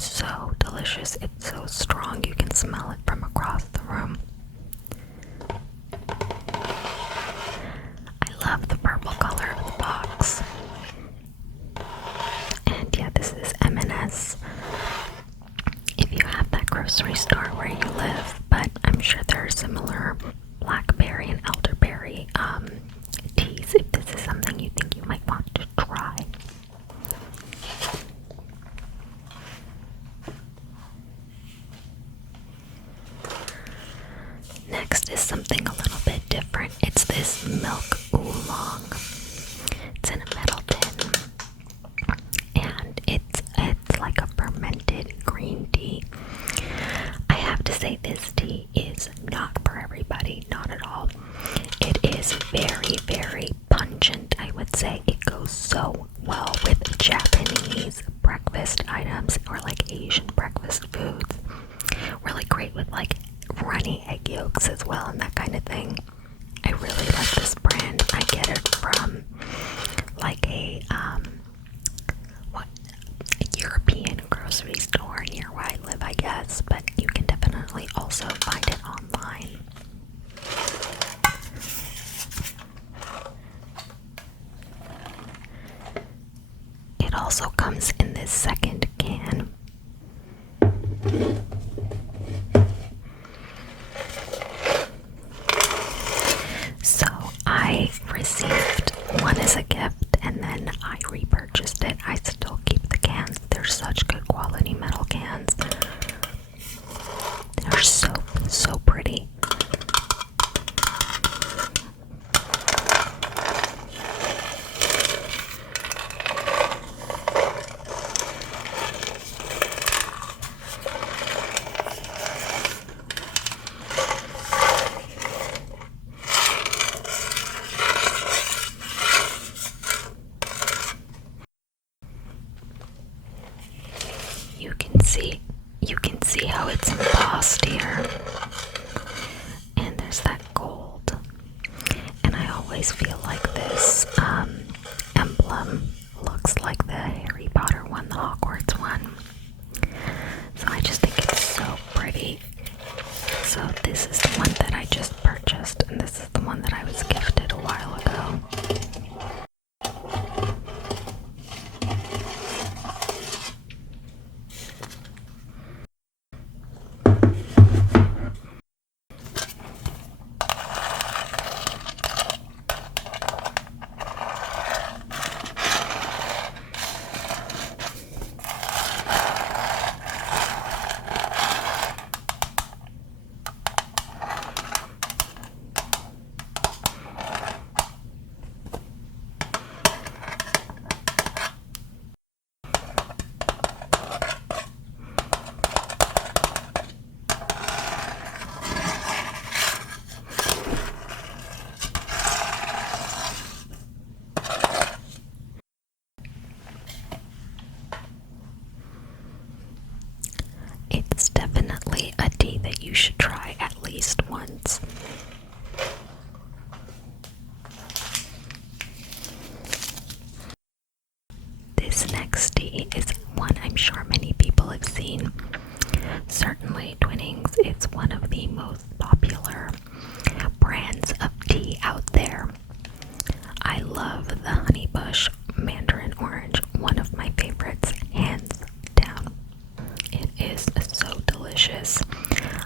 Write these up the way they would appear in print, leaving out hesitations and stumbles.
is so delicious. It's so strong, you can smell it from across the room. I love the purple color of the box. And yeah, this is M&S. If you have that grocery store where you live, but I'm sure there are similar Blackberry and Elderberry teas if this is something you think you might want to try. Next is something a little bit different. It's this milk oolong. It's in a metal tin, and it's like a fermented green tea. I have to say this tea is not for everybody, not at all. It is very, very pungent, I would say. It goes so well with Japanese breakfast items or like Asian breakfast foods. Really great with like runny egg yolks as well and that kind of thing. I really like this brand. I get it from like a European grocery store near where I live, I guess, but you can definitely also find it online. It also comes in this second can. So I received one as a gift and then I repurchased it. I still keep the cans. They're such good quality metal cans. They're so pretty. You can see how it's embossed here. And there's that gold. And I always feel like this emblem looks like the Harry Potter one, the Hogwarts one. So I just think it's so pretty. So this is the one that I just purchased, and this is the one that I was gifted a while ago. It's definitely a tea that you should try at least once. This next tea is one I'm sure many people have seen. Certainly Twinings is one of the most popular brands of tea out there. I love the Honeybush Mandarin Orange, one of my favorites, hands down. It is so delicious.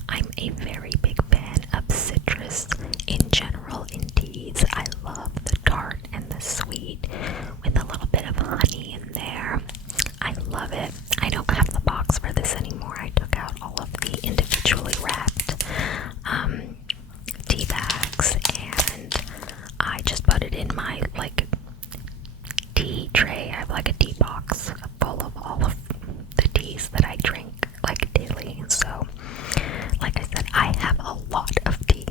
I'm a very big fan of citrus in general in teas. I love the tart and the sweet with a little bit of honey in there. I love it. I don't have the box for this anymore. I took out all of the individually wrapped tea bags and I just put it in my tea tray. I have like a tea box full of all of the teas that I drink like daily. So like I said, I have a lot of tea.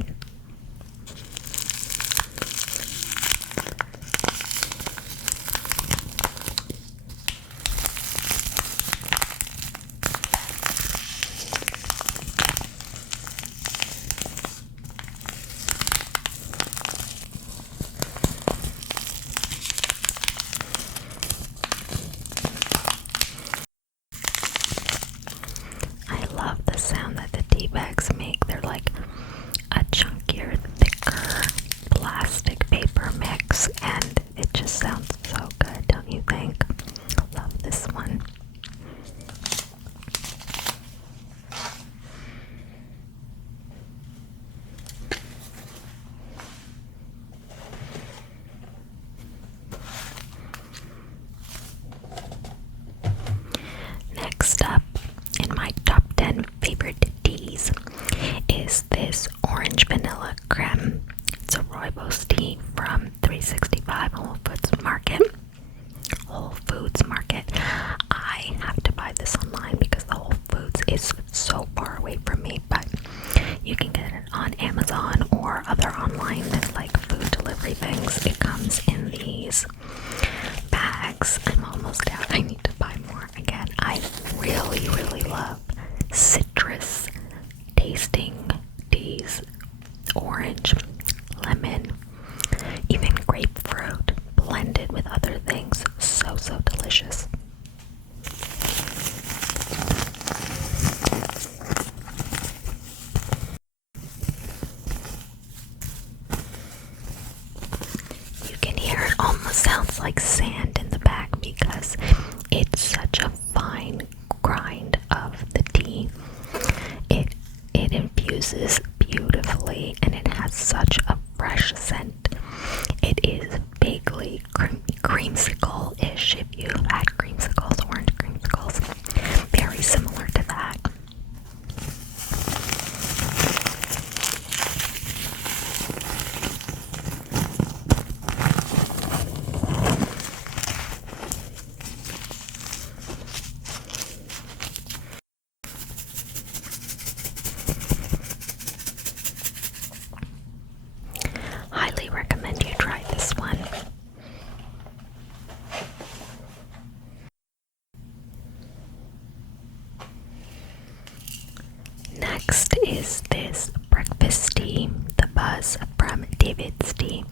is this breakfast tea, the Buzz from David's Tea.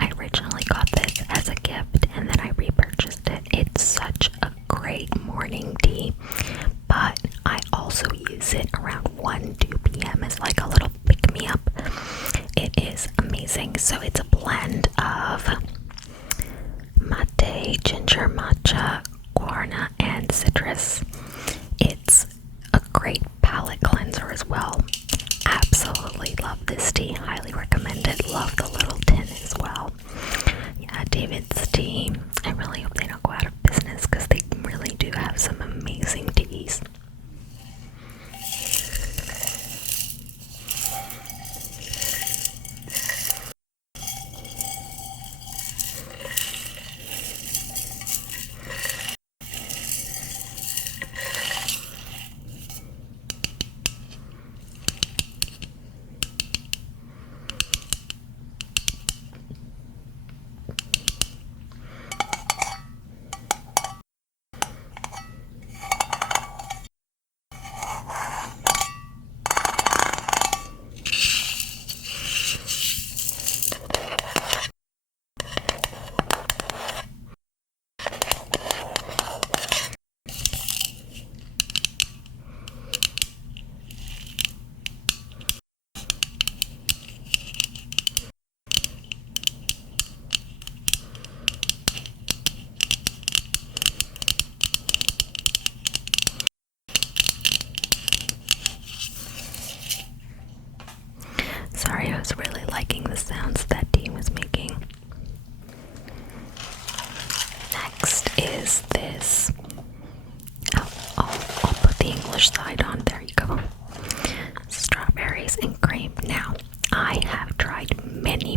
I originally got this as a gift and then I repurchased it. It's such a great morning tea, but I also use it around 1-2 p.m. as like a little pick-me-up. It is amazing. So it's a blend of mate, ginger, matcha, guarana, and citrus. It's a great palate cleanser as well. Absolutely love this tea. Highly recommend it. Love the little tin as well. Yeah, David's Tea. I really hope they don't go out of business because they really do have some amazing teas. Sorry, I was really liking the sounds that tea was making. Next is this. I'll put the English side on. There you go. Strawberries and cream. Now, I have tried many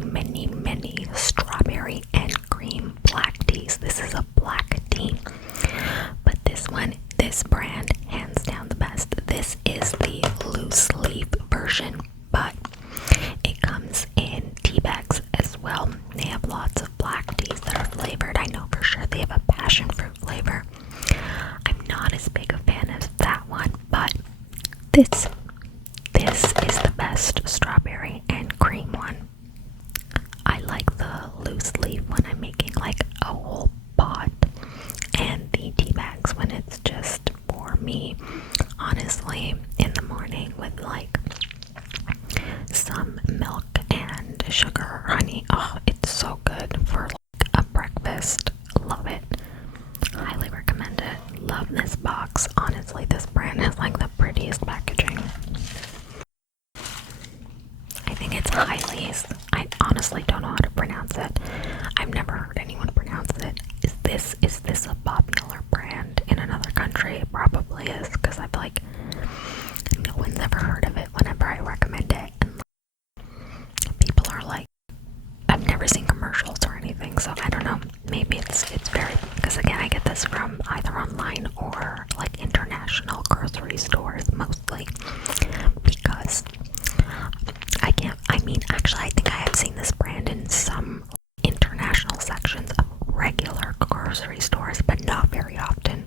strawberry and cream black teas. This is a black tea. But this brand, hands down the best. This is the loose leaf version, but it comes in tea bags as well. They have lots of black teas that are flavored. I know for sure they have a passion fruit flavor. I'm not as big a fan of that one, but this is the best strawberry and cream one. I like the loose leaf when I'm making like a whole pot, and the tea bags when it's just for me, honestly, in the morning with like some milk and sugar or honey. Oh, it's so good for like a breakfast. Love it. Highly recommend it. Love this box. Honestly, this brand has like the prettiest packaging. I think it's Hyley's. I honestly don't know how to pronounce it. I've never heard anyone pronounce it. Is this a popular brand in another country? It probably is, because I feel like no one's ever heard of it whenever I recommend it. And people are like, I've never seen commercials or anything, so I don't know. Maybe it's very, because again, I get this from either online or like international grocery stores mostly, because actually I think I have seen this brand in some international sections of regular grocery stores, but not very often.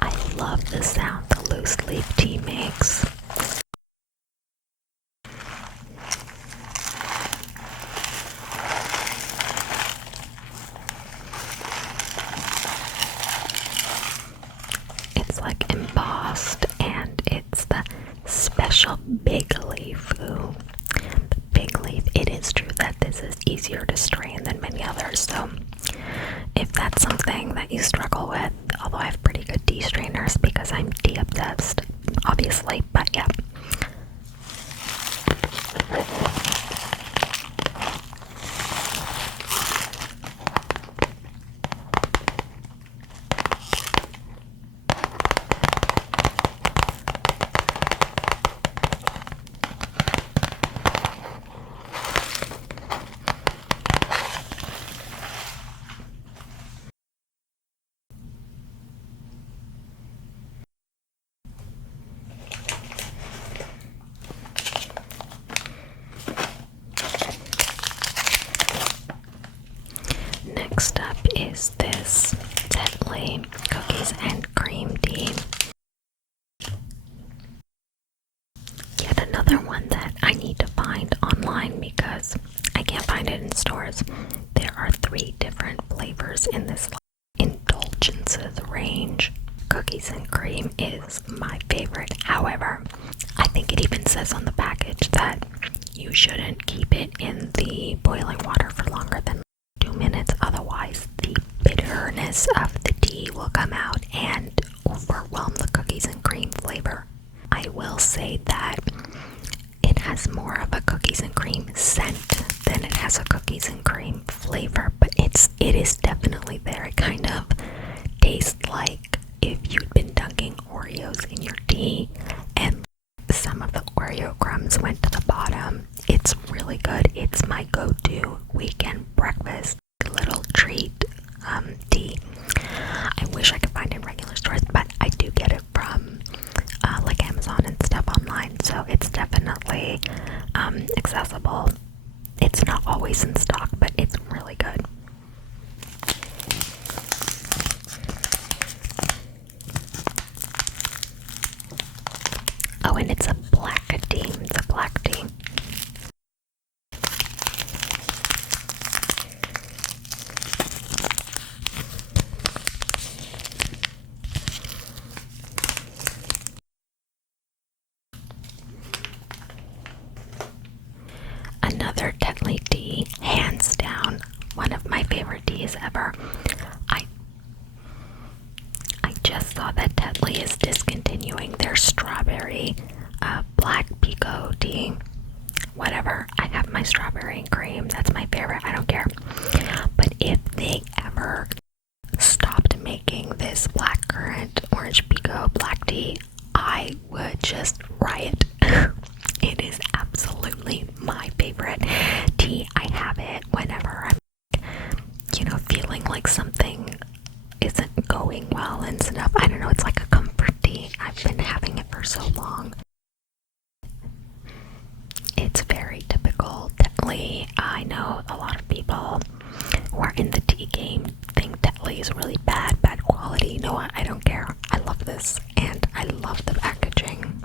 I love the sound the loose leaf tea makes. It's like embossed, and it's the special big leaf. Ooh, the big leaf. It is true that this is easier to strain than many others, so if that's something that you struggle with, although I have pretty good tea strainers because I'm tea obsessed, obviously, but yeah. Next up is this Tetley cookies and cream tea. Yet another one that I need to find online because I can't find it in stores. There are 3 different flavors in this Indulgences range. Cookies and cream is my favorite. However, I think it even says on the package that you shouldn't keep it in the boiling water for longer than 2 minutes. Otherwise, the bitterness of the tea will come out and overwhelm the cookies and cream flavor. I will say that it has more of a cookies and cream scent than it has a cookies and cream flavor, but it is definitely there. It kind of tastes like if you'd been dunking Oreos in your tea and some of the Oreo crumbs went to the bottom. It's really good. It's my go-to weekend breakfast little treat tea. I wish I could find it in regular stores, but I do get it from like Amazon and stuff online, so it's definitely accessible. It's not always in stock, but it's really good. Oh, and it's a black tea. It's a black tea. Another Tetley tea, hands down, one of my favorite teas ever. I just saw that Tetley is discontinuing their strawberry black Pekoe tea. Whatever, I have my strawberry and cream. That's my favorite. I don't care. But if they ever stopped making this blackcurrant orange Pekoe black tea, I would just riot. It is absolutely my favorite tea. I have it whenever I'm, feeling like something isn't going well and stuff. I don't know, it's like a comfort tea. I've been having it for so long. It's very typical Tetley. I know a lot of people who are in the tea game think Tetley is really bad quality. You know what? I don't care. I love this, and I love the packaging.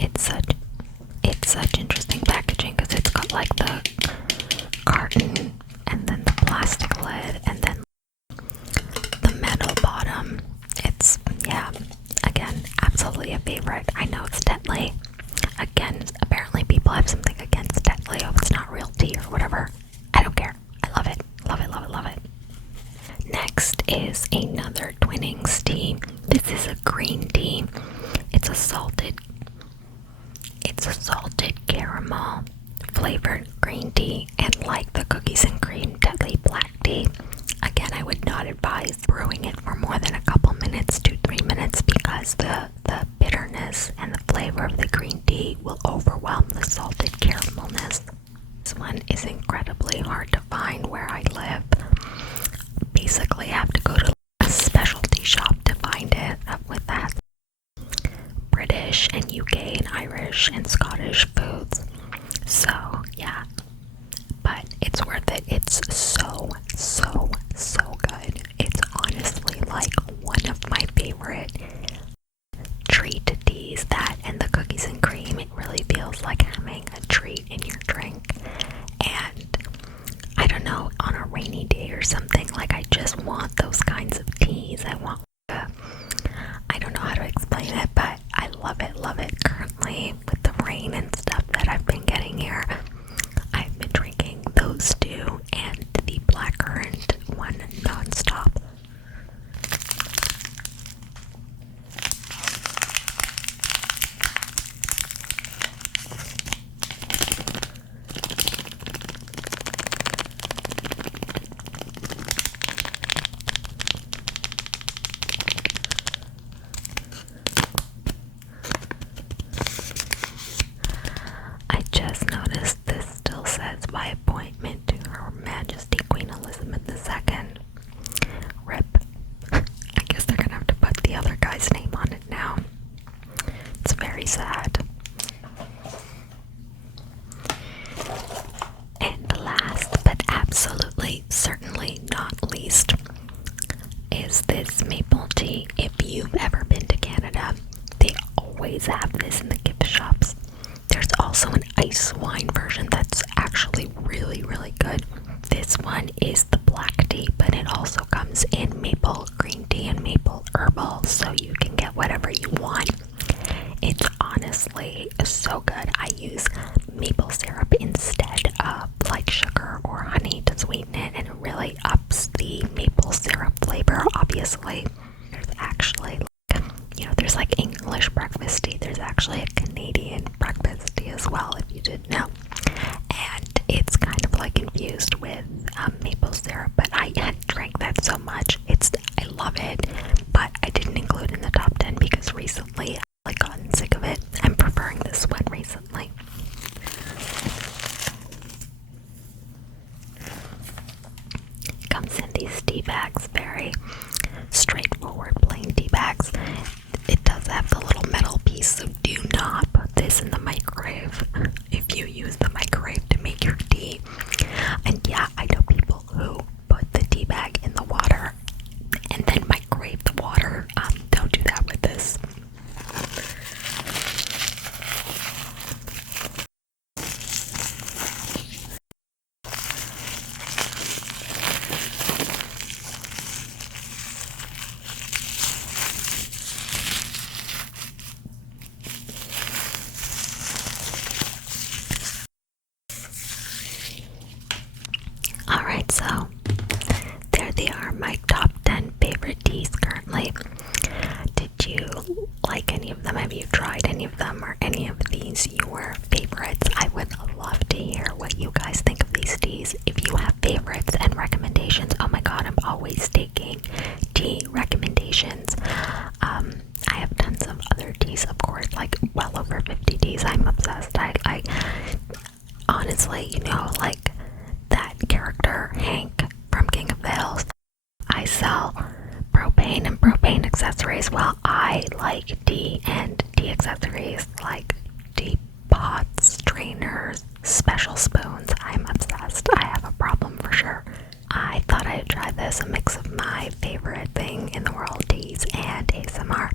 It's such interesting packaging because it's got like the carton and then the plastic lid and then the metal bottom. It's, yeah, again, absolutely a favorite. I know it's Tetley. Again, apparently people have something against Tetley. Oh, it's not real tea or whatever. I don't care. I love it. Love it, love it, love it. Next is another Twinings tea. This is a green tea. It's a salted caramel flavored green tea, and like the cookies and cream Tetley black tea, again, I would not advise brewing it for more than a couple minutes, 2-3 minutes, because the bitterness and the flavor of the green tea will overwhelm the salted caramelness. This one is incredibly hard to find where I live. Basically, I have to go to a specialty shop to find it with that British and UK and Irish and Scottish foods. So, yeah. But it's worth it. It's so, so, so good. It's honestly like one of my favorite treat teas, that and the cookies and cream. It really feels like having a treat in your drink. And I don't know, on a rainy day or something, like I just want those kinds of teas. I want I don't know how to explain it, but I love it, love it. Currently, with the rain and stuff that I've been getting here, I've been drinking those two and the blackcurrant one nonstop. sad. And last but absolutely certainly not least is this maple tea. If you've ever been to Canada, they always have this in the gift shops. There's also an ice wine version that's actually really, really good. This one is the black tea, but it also comes in maple green tea and maple herbal, so you can get whatever you want. It's honestly so good. I use maple syrup instead of like sugar or honey to sweeten it, and it really ups the maple syrup flavor. Obviously, there's actually there's like English breakfast tea. There's actually a Canadian breakfast tea as well, if you didn't know. And it's kind of like infused with maple syrup, but I had drank that so much. I love it, but I didn't include it in the top 10 because recently I've gotten sick of it. I'm preferring this one recently. It comes in these tea bags, very straightforward plain tea bags. It does have the little metal piece, so do not put this in the microwave if you use the microwave to make your tea. And yeah, I know people who put the tea bag in the water and then microwave the water. Don't do that with this. Alright, so there they are, my top 10 favorite teas currently. Did you like any of them? Have you tried any of them? Or any of these your favorites? I would love to hear what you guys think of these teas. If you have favorites and recommendations, oh my god, I'm always taking tea recommendations. I have tons of other teas, of course, like well over 50 teas. I'm obsessed. I honestly, like that character Hank from King of the Hills. I sell propane and propane accessories. Well, I like tea and tea accessories like tea pots, strainers, special spoons. I'm obsessed. I have a problem for sure. I thought I'd try this, a mix of my favorite thing in the world, teas and ASMR.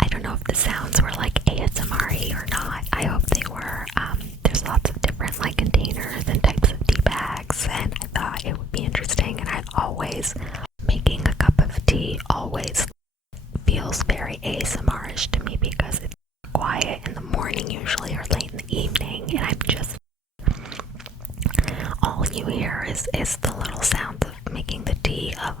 I don't know if the sounds were like ASMR-y or not. I hope they were. There's lots of different like containers and types of tea bags, and I thought it would be interesting. And I always, making a cup of tea always feels very ASMR-ish to me because it's quiet in the morning usually or late in the evening, and I'm just, all you hear is the little sounds of making the tea, of